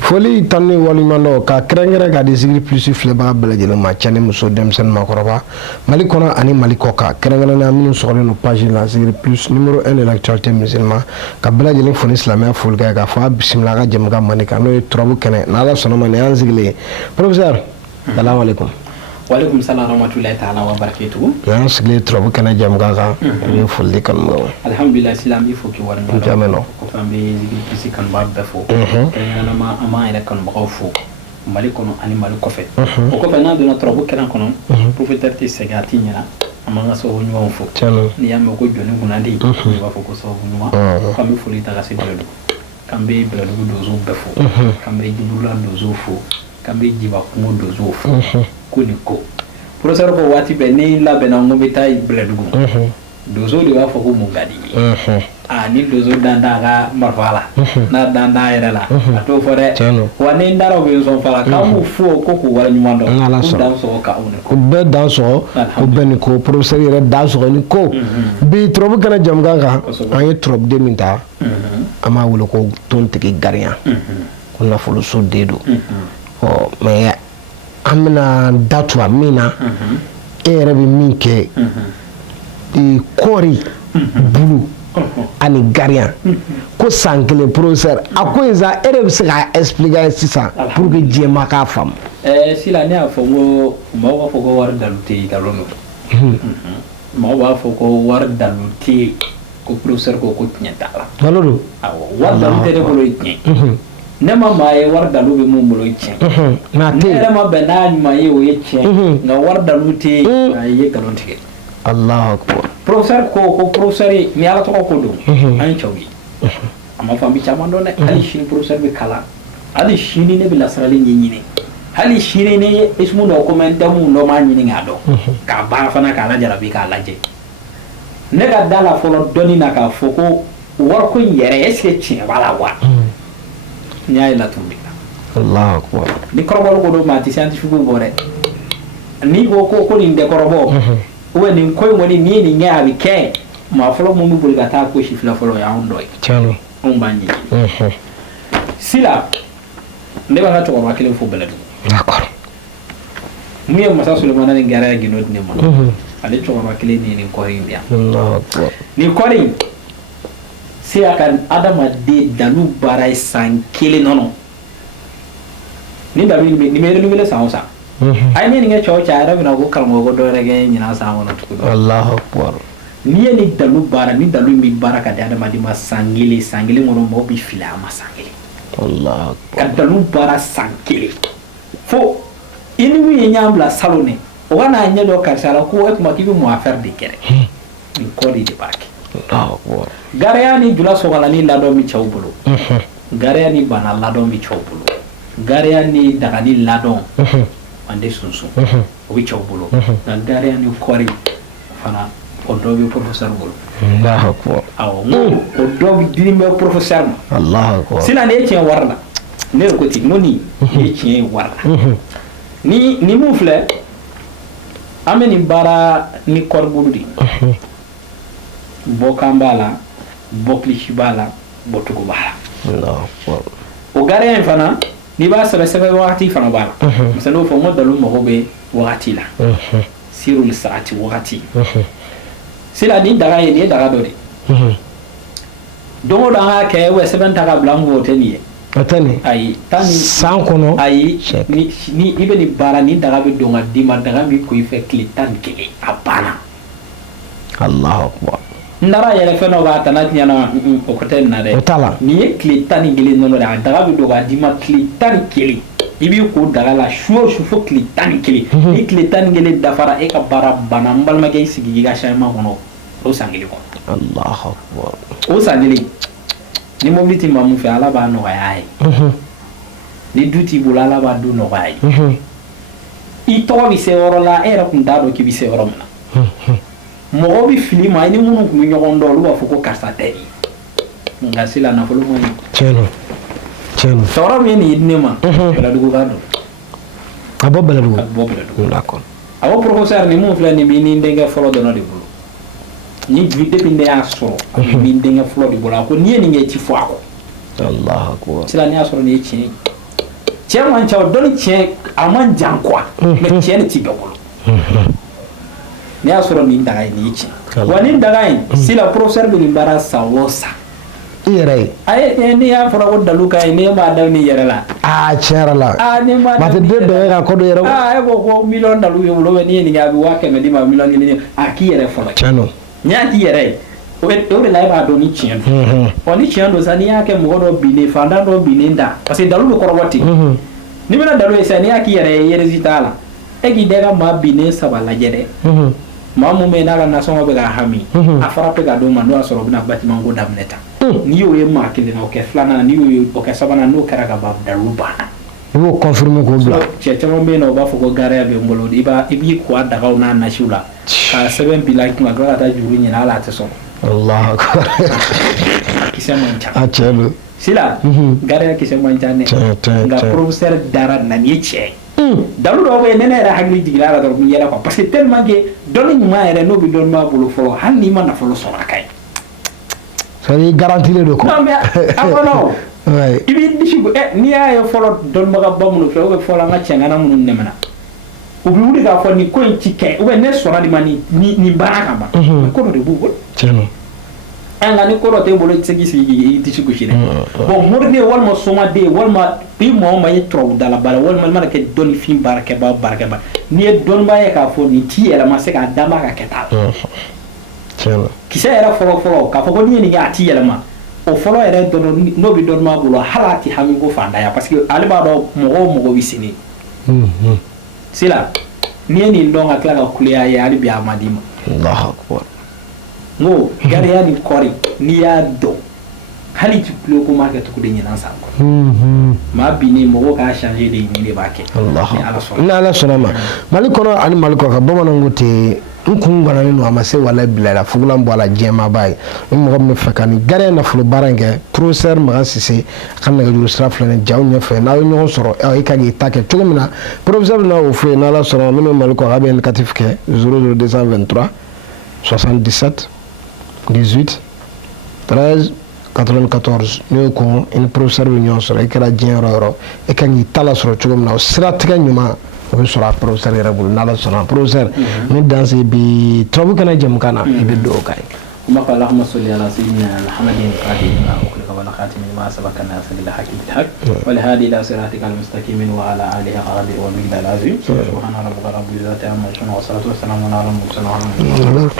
Foli tanni walimando ka krengere ka di Zikiri plus fleba belajele ma chane muso demsen makoroba Mali kono ani Mali koka krengere na minu sokole no page la Zikiri plus numéro 1 de l'actualité musulman ka belajele foni islamia fulga ka fa bismillah ka jemga manika no Tourabou Kene na la sono mane anzigile professeur assalamu alaikum wa alaikum salam wa rahmatullahi ta'ala wa barakatuh ya sigile Tourabou Kene jamga ka ni fulli kan mo alhamdulillah islam il faut que war na jameno ko fambe Zikiri plus kan ba befo krengere ma ama ila kan ba fo Mali kono ani Mali kofe o ko bana do na Tourabou Kene kono professeur ti segati nyana amanga so wonyo fo ni yamma ko joni gunandi ba fo ko so wonyo kambe fuli ta gasi bedo kambe bedo dozo befo kambe jibula dozo fo kambe jiba ko dozo fo kuni ko professeur ko wati be ni la be na ngombe tay bedo dozo de wa fo ko mungadi ni dozo danda ga marfala na danda era la ato fore wani ndaro be so fala ka mu fo ko ko wala nyumando dan so ka one ko be dan so ko ben ko professeur yere dan so ni ko bi Tourabou Kene jamga ga ay trop de minta ama wulo ko tontiki Garia Nafolo so dedo o me amna datu amina ere bi minke di kori bulu ani Garia ko sankele professeur akoy za ere bi se ga expliquer ça pour que jema ka fam sila ne afo mo ko fo ko war daluti galono mo wa fo ko war daluti ko professeur ko nyata la galono war daluti de bolo itni nema maye war dalu be mum bolo itni na te nema benani maye o yetni nga war daluti aye galonti Allah akbar professeur ko professeur ni ala to ko do an chawgi amma fambi chamando ne ali shini professeur be kala ali shini ne be la sarale nyini hali shini ne ismu no commenta mu no ma nyini ngado ka ba fana kala jarabi ka laje ne ga dala folo doni na ka foko war ko yere eske chi bala wa nyaay la tumbi Allah akbar ni korobol ko do mati scientifique bore ni ko ni de korobo wani koy woni ni nyaa bi ke ma folo mo mi bulga ta ko shifla folo ya ondoy chano on banyi sila ne ba to ko wakile fo beladu d'accord mu yam masa Suleiman ni Garia gi not ne ma ale to ko wakile ni ko rindia Allah akbar ni ko rin si akan adama de dalu bara sankele nono ni dalu ni me le sa osa ay ni nga chow cha ara bina ko kalmo go do rege ni na sa wona tuku do Allah akbar ni ni dalu bara ni dalu mi baraka de adama di masangile sangile ngono mo bi fila masangile Allah akbar ka dalu bara sankile fo ini wi nyambla salone o wana nya do ka sala ko e kuma kibi mo affaire de kere ni ko di de baki Allah akbar Garia ni jula so wala ni lado mi chawbulo Garia ni bana lado mi chawbulo Garia ni daga ni lado ande sunsun o bi chawbulo na Garia ni kori fana o do bi professeur bolo Allah akbar o do bi dime professeur Allah akbar sina ne tien warla ne ko ti noni ne tien warla ni mu fle ameni bara ni korbudi bokambala boklishibala botugubala Allah akbar o Garia fana ni ba sebe wakati fana bala misalo fo modalu mo be wakati la sirul saati wakati sila ni daga ye daga dori dongo da ke we seben taga blanco teni atani ay tani sankono ay ni ibe ni bara ni daga be donga dima daga bi ko ife klitan ke abana Allah akbar ndara yele feno ba tanat nyana o koten na de otala ni klitan ngili no da daga bi doga dima klitan kili ibi ko daga la shuo shufo klitan kili ni klitan ngili dafara e ka bara bana mbal ma gay sigi ga shayma hono o sangili ko Allah akbar o sangili ni mobility mamu fe ala ba no yaay ni duty bulala ba do no yaay I to bi se orola era kun dado ki bi se oromna mo bi fili ma ni munu ku nyogon do lu ba fuko kasateri ngasila na fulu mo cheno toro mi ni idnema bela dugo gado abo bela dugo d'accord abo professeur ni mo fla ni bi ni ndenga folo do no de bulu ni vide bi ne aso bi ndenga folo de bulu ko ni nge ci fo ako Allahu akbar sila ni asoro ni chin chin man chaw don chin aman jankwa me chin ti bewolo ni asoro ni daga ni chin wani daga sila professeur bi bara sawosa yere ay ni ya fara ko daluka ni ma daw ni yere la chere la ni ma mate de ga ko do yere e ko million dalu yo lo ni ga bi wa ke me di ma million ni aki yere fara chano nya ki yere o de la ba do ni chin oni chin do sani ya ke mo do bine fanda do bine nda parce que dalu ko roboti ni bena dalu sani ya ki yere zitala e gi de ga ma bine sabala jere mamu me na na so be ga hami afara pe ga do ma do asoro bina bâtiment go damneta ni yo ye ma kile na o ke flana ni yo o ke sabana no kara ga ba daruba wo confirmer ko bla che mo me no ba fo go garia be mbolo iba ibi ko daga na na shula ka 7 bila ki ma ga ta juru ni na la te so Allah akbar kisa mancha chelo sila garia kisa mancha ne ga professeur dara na ni che dalu do be nene ra hagli digla ra do mi yela ko parce que tellement que doni ma ere no bi don ma bulu fo hanni ma na fo lo sona kay sari garantie le do ko non mais akono ouais ibi disigo ni ya yo folo don ma ga bamuno fo be fo la nga cenga na munun nemana ubi wudi ga fo ni ko ci kay o be ne sona di mani ni baraka ba ko do de bugo ceno anga ni ko do te bolo tsegi si disigo shine bon murde wal mo soma de wal ma bi mo ma yi tro dala bala wal ma ke doni film baraka ba ni don ba ya ka fo ni ti era ma se ka dama ka ketal ceno kisa era folo ka fo ko ni ga ti era ma o folo era don no bi don ma bulo halati hami go fanda ya parce que ale ba do mo bisini sila ni ndonga kala ka kuliya ya ali bi amadima Allahu akbar ngo garia ni kori ni ya do hali tu ko ma ka to de nyina sa ko ma bini mo ka changer de ni ba ke Allah ala sonama malikono ani maliko ka bamanan gote nkun gana no amase wala bilala fugulan bo ala jema bay mo gam fakani Garia Nafolo Bara nge Professeur Makan Cisse kan nga juru straflane jaw nya fe na ñu soro e ka gi take tugumina professeur na o fe na la soro no maliko ga ben katif ke 0223 77 18 13 94 ne ko en professeur bi ñoo soro e kala jero e ka ngi tala soro tugumina stratégie ñuma o sura professeur rabul nala sura professeur min danse bi Tourabou Kene 𝐻𝐻 ibe do kay ما قال اللهم صل على سيدنا محمد الفاتح لما أغلق والخاتم لما سبق الناصر بالحق بالحق والهادي إلى صراطك المستقيم وعلى آله قدر ومقدار العظيم سبحان ربك رب العزة عما يصفون والصلاة والسلام على المرسلين